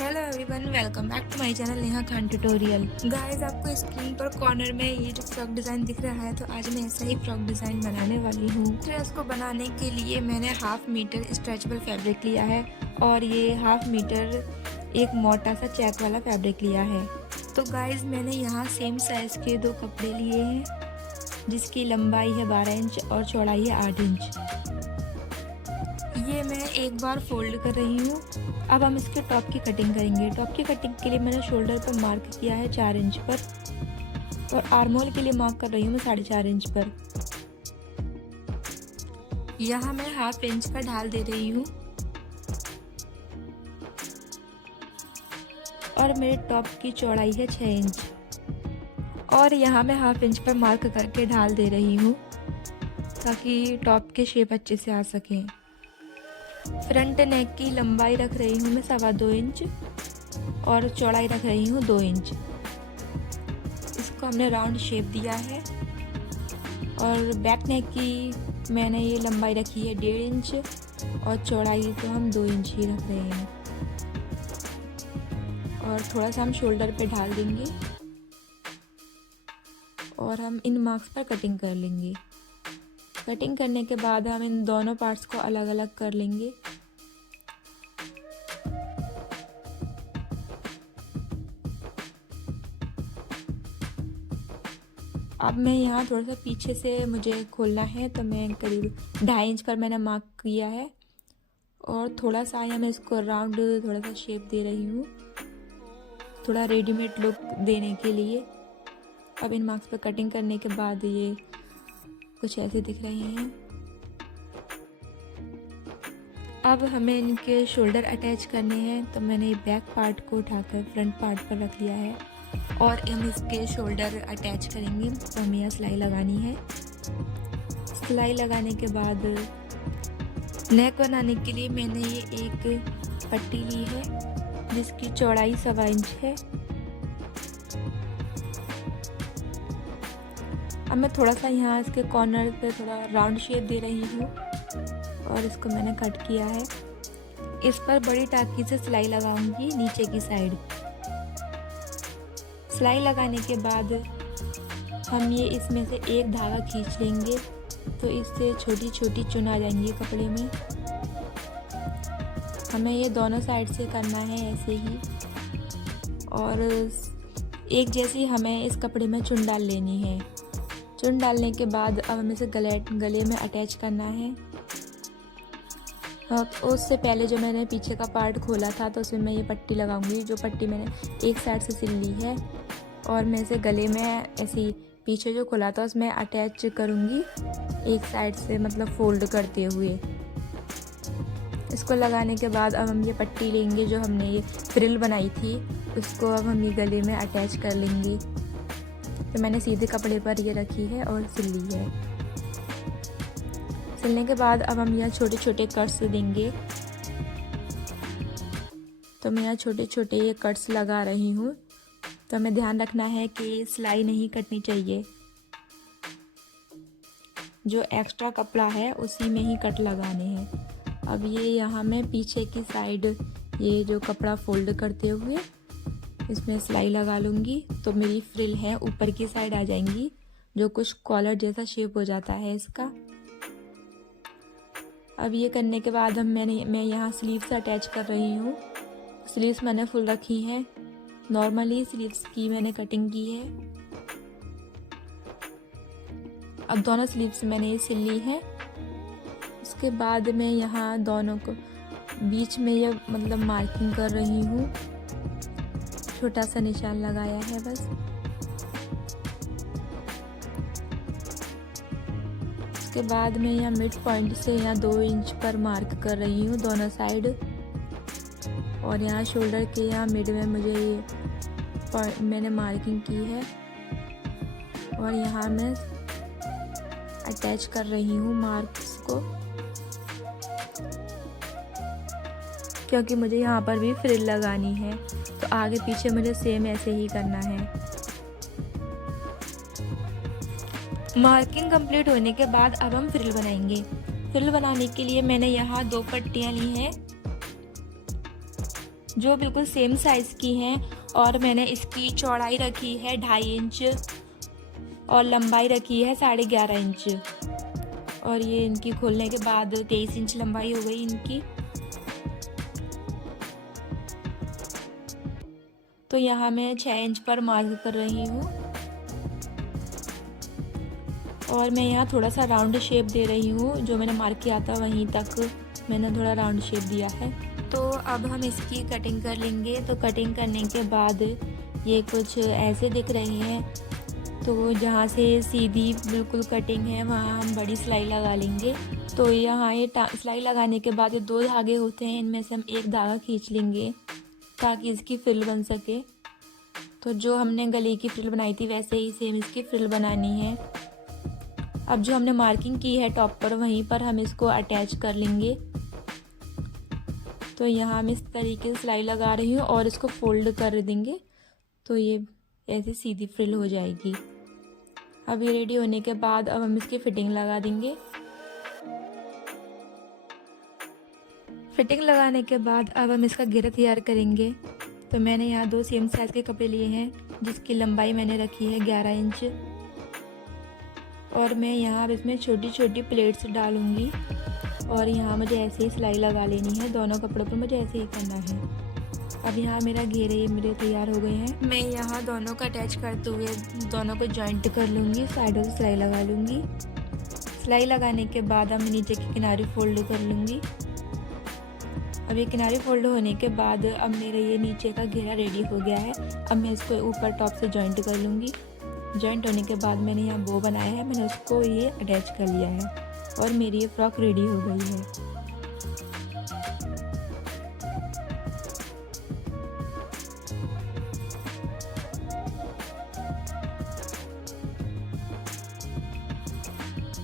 Hello everyone, welcome back to my channel Neha Khan tutorial. Guys, आपको screen पर corner में ये जो फ्रॉक डिज़ाइन दिख रहा है, तो आज मैं ऐसा ही फ्रॉक डिज़ाइन बनाने वाली हूँ। ड्रेस को बनाने के लिए मैंने 1/2 मीटर स्ट्रेचेबल फैब्रिक लिया है और ये 1/2 मीटर एक मोटा सा चेक वाला फैब्रिक लिया है। तो गाइस, मैंने यहाँ सेम साइज़ के 2 कपड़े लिए हैं जिसकी लंबाई है 12 इंच और चौड़ाई है 8 इंच। ये मैं एक बार फोल्ड कर रही हूँ। अब हम इसके टॉप की कटिंग करेंगे। टॉप की कटिंग के लिए मैंने शोल्डर पर मार्क किया है 4 इंच पर और आर्महोल के लिए मार्क कर रही हूँ मैं 4.5 इंच पर। यहाँ मैं 1/2 इंच का ढाल दे रही हूँ और मेरे टॉप की चौड़ाई है 6 इंच और यहाँ मैं 1/2 इंच पर मार्क करके ढाल दे रही हूँ ताकि टॉप के शेप अच्छे से आ सकें। फ्रंट नेक की लंबाई रख रही हूँ मैं 2.25 इंच और चौड़ाई रख रही हूँ 2 इंच। इसको हमने राउंड शेप दिया है और बैक नेक की मैंने ये लंबाई रखी है 1.5 इंच और चौड़ाई तो हम 2 इंच ही रख रहे हैं और थोड़ा सा हम शोल्डर पे ढाल देंगे और हम इन मार्क्स पर कटिंग कर लेंगे। कटिंग करने के बाद हम इन दोनों पार्ट्स को अलग अलग कर लेंगे। अब मैं यहाँ थोड़ा सा पीछे से मुझे खोलना है, तो मैं करीब 2.5 इंच पर मैंने मार्क किया है और थोड़ा सा यहाँ मैं इसको राउंड थोड़ा सा शेप दे रही हूँ, थोड़ा रेडीमेड लुक देने के लिए। अब इन मार्क्स पर कटिंग करने के बाद ये कुछ ऐसे दिख रहे हैं। अब हमें इनके शोल्डर अटैच करने हैं, तो मैंने बैक पार्ट को उठाकर फ्रंट पार्ट पर रख लिया है और हम इसके शोल्डर अटैच करेंगे। तो हमें यहाँ सिलाई लगानी है। सिलाई लगाने के बाद नेक बनाने के लिए मैंने ये एक पट्टी ली है जिसकी चौड़ाई 1.25 इंच है। अब मैं थोड़ा सा यहाँ इसके कॉर्नर पे थोड़ा राउंड शेप दे रही हूँ और इसको मैंने कट किया है। इस पर बड़ी टाकी से सिलाई लगाऊंगी नीचे की साइड। सिलाई लगाने के बाद हम ये इसमें से एक धागा खींच लेंगे, तो इससे छोटी छोटी चुन आ जाएंगी कपड़े में। हमें ये दोनों साइड से करना है ऐसे ही और एक जैसी हमें इस कपड़े में चुन डाल लेनी है। चुन डालने के बाद अब हमें इसे गले में अटैच करना है। उससे पहले जो मैंने पीछे का पार्ट खोला था, तो उसमें मैं ये पट्टी लगाऊंगी, जो पट्टी मैंने एक साइड से सिल ली है और मैं इसे गले में ऐसी पीछे जो खोला था उसमें अटैच करूंगी एक साइड से, मतलब फोल्ड करते हुए। इसको लगाने के बाद अब हम ये पट्टी लेंगे जो हमने ये फ्रिल बनाई थी, उसको अब हम ये गले में अटैच कर लेंगे। तो मैंने सीधे कपड़े पर ये रखी है और सिल ली है। सिलने के बाद अब हम यहाँ छोटे छोटे कट्स देंगे। तो मैं यहाँ छोटे छोटे ये कट्स लगा रही हूँ। तो हमें ध्यान रखना है कि सिलाई नहीं कटनी चाहिए, जो एक्स्ट्रा कपड़ा है उसी में ही कट लगाने हैं। अब ये यहाँ मैं पीछे की साइड ये जो कपड़ा फोल्ड करते हुए इसमें सिलाई लगा लूँगी, तो मेरी फ्रिल है ऊपर की साइड आ जाएंगी, जो कुछ कॉलर जैसा शेप हो जाता है इसका। अब ये करने के बाद मैं यहाँ स्लीव्स अटैच कर रही हूँ। स्लीव्स मैंने फुल रखी हैं, नॉर्मली स्लीव्स की मैंने कटिंग की है। अब दोनों स्लीव्स मैंने ये सिल ली है। उसके बाद मैं यहाँ दोनों को बीच में ये मतलब मार्किंग कर रही हूँ, छोटा सा निशान लगाया है बस। उसके बाद मैं यहाँ मिड पॉइंट से यहाँ 2 इंच पर मार्क कर रही हूँ दोनों साइड और यहाँ शोल्डर के यहाँ मिड में मुझे ये मैंने मार्किंग की है और यहाँ मैं अटैच कर रही हूँ मार्क्स को, क्योंकि मुझे यहाँ पर भी फ्रिल लगानी है। तो आगे पीछे मुझे सेम ऐसे ही करना है। मार्किंग कंप्लीट होने के बाद अब हम फ्रिल बनाएंगे। फ्रिल बनाने के लिए मैंने यहाँ 2 पट्टियाँ ली हैं जो बिल्कुल सेम साइज़ की हैं। और मैंने इसकी चौड़ाई रखी है 2.5 इंच और लंबाई रखी है 11.5 इंच। और ये इनकी खोलने के बाद 23 इंच लंबाई हो गई इनकी। तो यहाँ मैं 6 इंच पर मार्क कर रही हूँ और मैं यहाँ थोड़ा सा राउंड शेप दे रही हूँ। जो मैंने मार्क किया था वहीं तक मैंने थोड़ा राउंड शेप दिया है। तो अब हम इसकी कटिंग कर लेंगे। तो कटिंग करने के बाद ये कुछ ऐसे दिख रही हैं। तो जहाँ से सीधी बिल्कुल कटिंग है वहाँ हम बड़ी सिलाई लगा लेंगे। तो यहाँ ये सिलाई लगाने के बाद ये 2 धागे होते हैं, इनमें से हम एक धागा खींच लेंगे ताकि इसकी फ्रिल बन सके। तो जो हमने गले की फ्रिल बनाई थी वैसे ही सेम इसकी फ्रिल बनानी है। अब जो हमने मार्किंग की है टॉप पर वहीं पर हम इसको अटैच कर लेंगे। तो यहाँ हम इस तरीके से सिलाई लगा रही हूँ और इसको फोल्ड कर देंगे तो ये ऐसे सीधी फ्रिल हो जाएगी। अब ये रेडी होने के बाद अब हम इसकी फिटिंग लगा देंगे। फिटिंग लगाने के बाद अब हम इसका घेरा तैयार करेंगे। तो मैंने यहाँ 2 सेम साइज़ के कपड़े लिए हैं जिसकी लंबाई मैंने रखी है 11 इंच। और मैं यहाँ अब इसमें छोटी छोटी प्लेट्स डालूँगी और यहाँ मुझे ऐसे ही सिलाई लगा लेनी है। दोनों कपड़ों पर मुझे ऐसे ही करना है। अब यहाँ मेरा घेरे मेरे तैयार हो गए हैं। मैं यहाँ दोनों को अटैच करते हुए दोनों को जॉइंट कर लूँगी, साइडों से सिलाई लगा लूँगी। सिलाई लगाने के बाद अब मैं नीचे की किनारी फोल्ड कर लूँगी। अब ये किनारे फोल्ड होने के बाद अब मेरा ये नीचे का घेरा रेडी हो गया है। अब मैं इसको ऊपर टॉप से जॉइंट कर लूँगी। जॉइंट होने के बाद मैंने यहाँ बो बनाया है, मैंने उसको ये अटैच कर लिया है और मेरी ये फ्रॉक रेडी हो गई है।